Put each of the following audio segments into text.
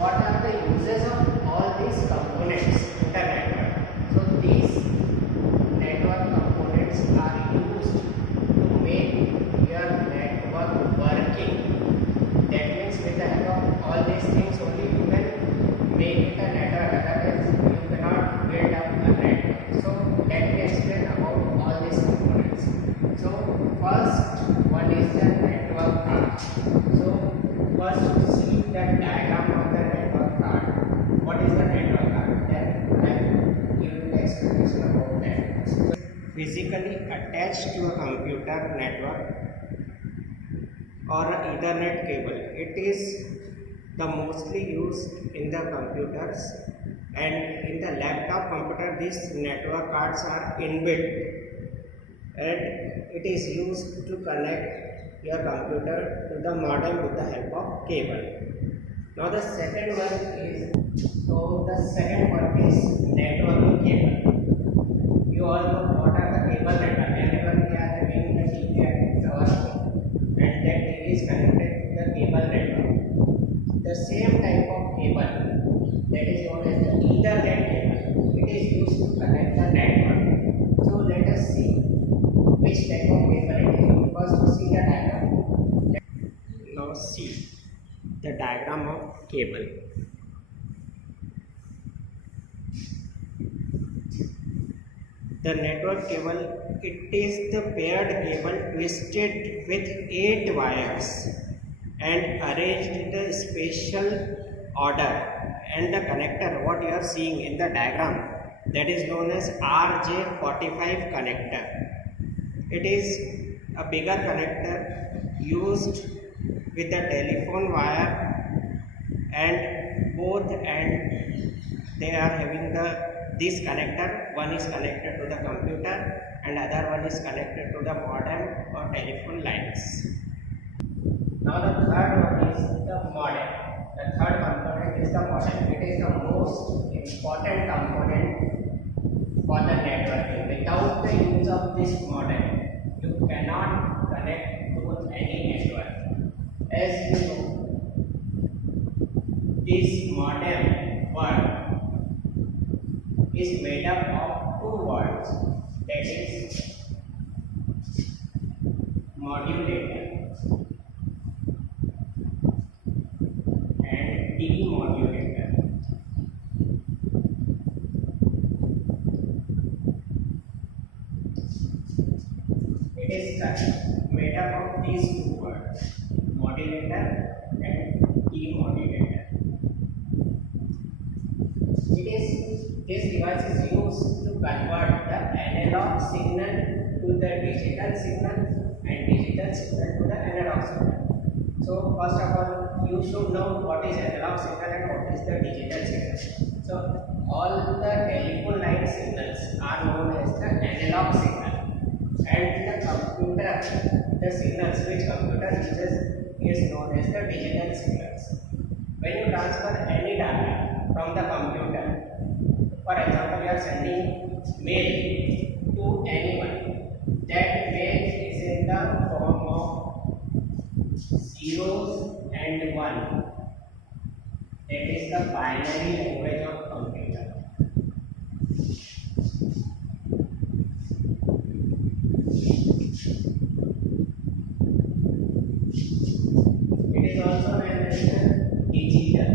what are the uses of all these components in the network? So these network components are used to make your network working. That means with the help of all these things only you can make it a network, otherwise you cannot build up a network. So let me explain about all these components. So first one is the network card. So first to see the diagram of the network card. What is the network card? Then I will give you the explanation about that. So physically attached to a computer network or an Ethernet cable. It is the mostly used in the computers, and in the laptop computer these network cards are inbuilt, and it is used to connect your computer to the modem with the help of cable. Now the second one is networking cable. You all know what are the cable network. Whenever we are having the TV at our home and that TV is connected to the cable network, the same type of cable that is known as the Ethernet cable, it is used to connect the network. So let us see which type of cable it is. First to see the diagram. Now see the diagram of cable. The network cable, it is the paired cable twisted with 8 wires and arranged in the special order, and the connector what you are seeing in the diagram, that is known as RJ45 connector. It is a bigger connector used with the telephone wire, and both ends they are having this connector. One is connected to the computer and other one is connected to the modem or telephone lines. Now the third one is the modem. The third component is the modem. It is the most important component for the networking. Without the use of this modem, you cannot connect to any network. As you know, this modem word is made up of two words, that is modulator and demodulator. It is made up of these two words, modulator and demodulator. This device is used to convert the analog signal to the digital signal and digital signal to the analog signal. So first of all, you should know what is analog signal and what is the digital signal. So all the telephone line signals are known as the analog signal, and the computer, the signals which computer uses is known as the digital signals. When you transfer any data from the computer, for example, you are sending mail to anyone, that mail is in the form of zeros and one. That is the binary language of computer. It is also known as the digital.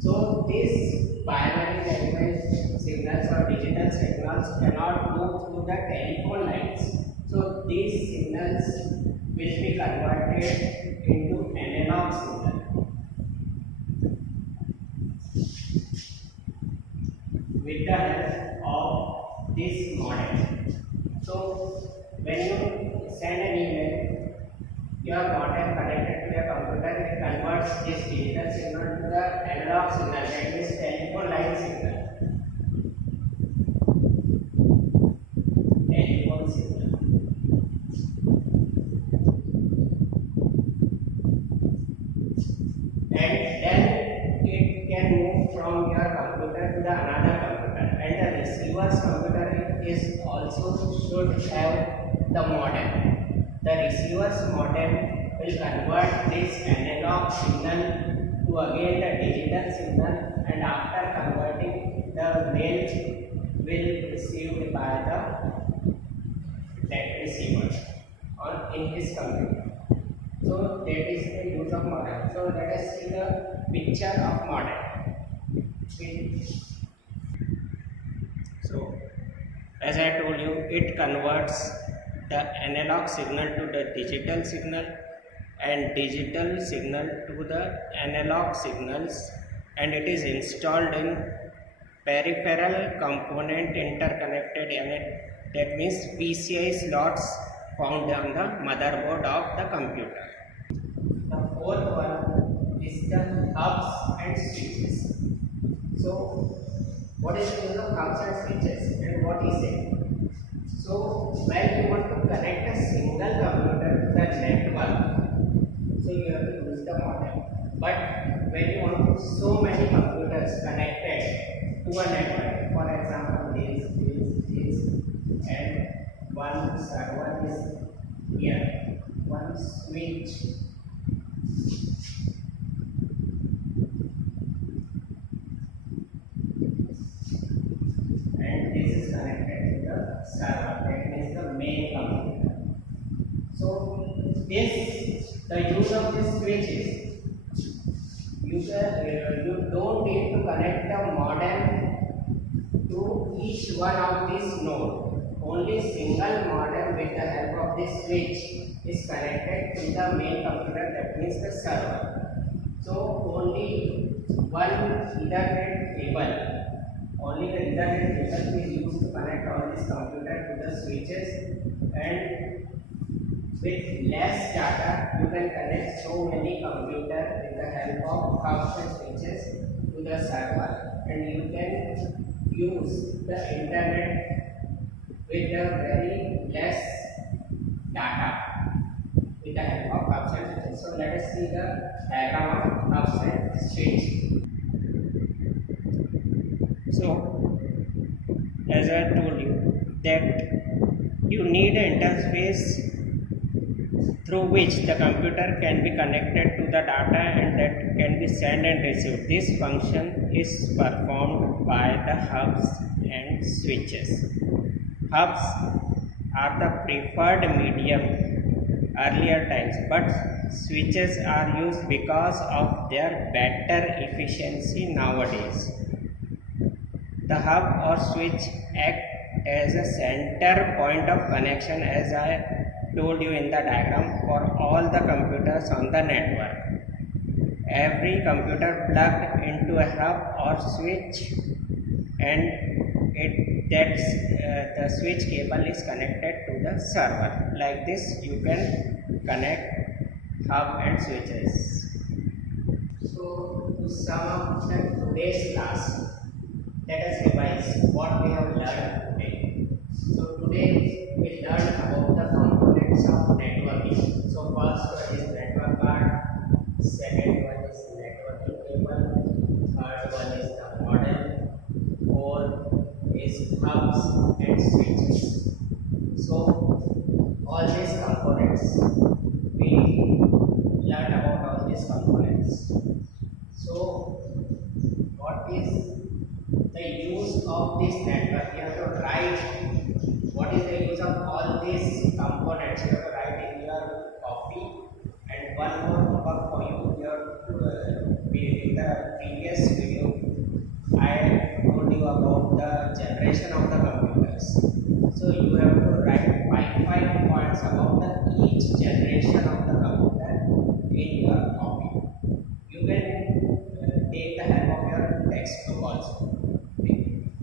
So these binary language signals or digital signals cannot move through the telephone lines. So these signals will be converted into analog signal with the help of this modem. So when you send an email, your modem connected to your computer, it converts this digital signal to the analog signal, that is telephone line signal. Telephone signal. And then it can move from your computer to the another computer, and the receiver's computer is also also should have the modem. The receiver's modem will convert this analog signal to again the digital signal, and after converting, the mail will be received by the receiver on in his computer. So that is the use of modem. So let us see the picture of modem. So as I told you, it converts the analog signal to the digital signal and digital signal to the analog signals, and it is installed in peripheral component interconnected unit, that means PCI slots found on the motherboard of the computer. The fourth one is the hubs and switches. So what is the use of hubs and switches and what is it? So when you want to connect a single computer to the network, so you have to use the modem. But when you want so many computers connected to a network, for example this, and one server is here, one switch, and this is connected to the server, that means the main computer. So the use of this switch is, you don't need to connect the modem to each one of these nodes. Only single modem with the help of this switch is connected to the main computer, that means the server. So only one Ethernet cable, only the Ethernet cable is used to connect all this computer to the switches, and with less data you can connect so many computers with the help of hubs and switches to the server, and you can use the internet with a very less data with the help of hubs and switches. So let us see the diagram of hubs and switch. So as I told you that you need an interface through which the computer can be connected to the data and that can be sent and received. This function is performed by the hubs and switches. Hubs are the preferred medium earlier times, but switches are used because of their better efficiency nowadays. The hub or switch act as a center point of connection, as I told you in the diagram, for all the computers on the network. Every computer plugged into a hub or switch, and the switch cable is connected to the server. Like this you can connect hub and switches. So to sum up today's class, let us revise what we have learned today. So today we learned about the components of networking. So first one is network card, second one is networking cable, third one is the modem, fourth is hubs and switches. So all these components, we learned about all these components. So what is the use of this network? You have to write what is the use of all these components. You have to write in your copy. And one more homework for you. You have to in the previous video I told you about the generation of the computers. So you have to write five points about each generation